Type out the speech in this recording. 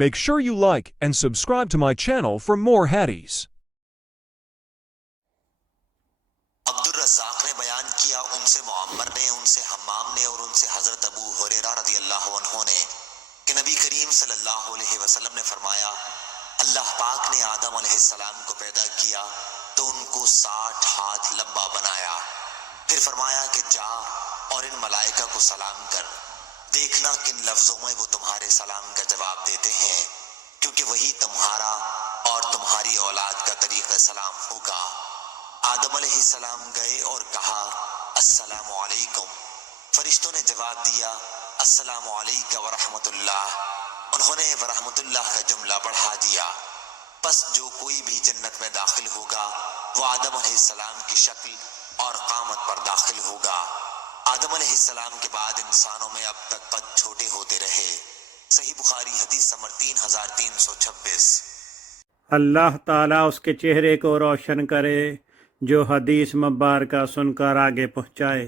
Make sure you like and subscribe to my channel for more hadiths. Abdul Razzaq نے بیان کیا، ان سے معمر نے، ان سے حمام نے اور ان سے حضرت ابو ہریرہ رضی اللہ عنہ نے کہ نبی کریم صلی اللہ علیہ وسلم نے فرمایا، اللہ پاک نے آدم علیہ السلام کو پیدا کیا تو ان کو 60 ہاتھ لمبا بنایا، پھر فرمایا کہ جا اور ان ملائکہ کو سلام کر، دیکھنا کن لفظوں میں وہ تمہارے سلام کا جواب دیتے ہیں، کیونکہ وہی تمہارا اور تمہاری اولاد کا طریقہ سلام ہوگا۔ آدم علیہ السلام گئے اور کہا السلام علیکم، فرشتوں نے جواب دیا السلام علیکم ورحمۃ اللہ، انہوں نے ورحمۃ اللہ کا جملہ بڑھا دیا۔ پس جو کوئی بھی جنت میں داخل ہوگا وہ آدم علیہ السلام کی شکل اور قامت پر داخل ہوگا۔ آدم علیہ السلام کے بعد انسانوں میں اب تک قد چھوٹے ہوتے رہے۔ صحیح بخاری حدیث نمبر 3326۔ اللہ تعالیٰ اس کے چہرے کو روشن کرے جو حدیث مبارکہ سن کر آگے پہنچائے۔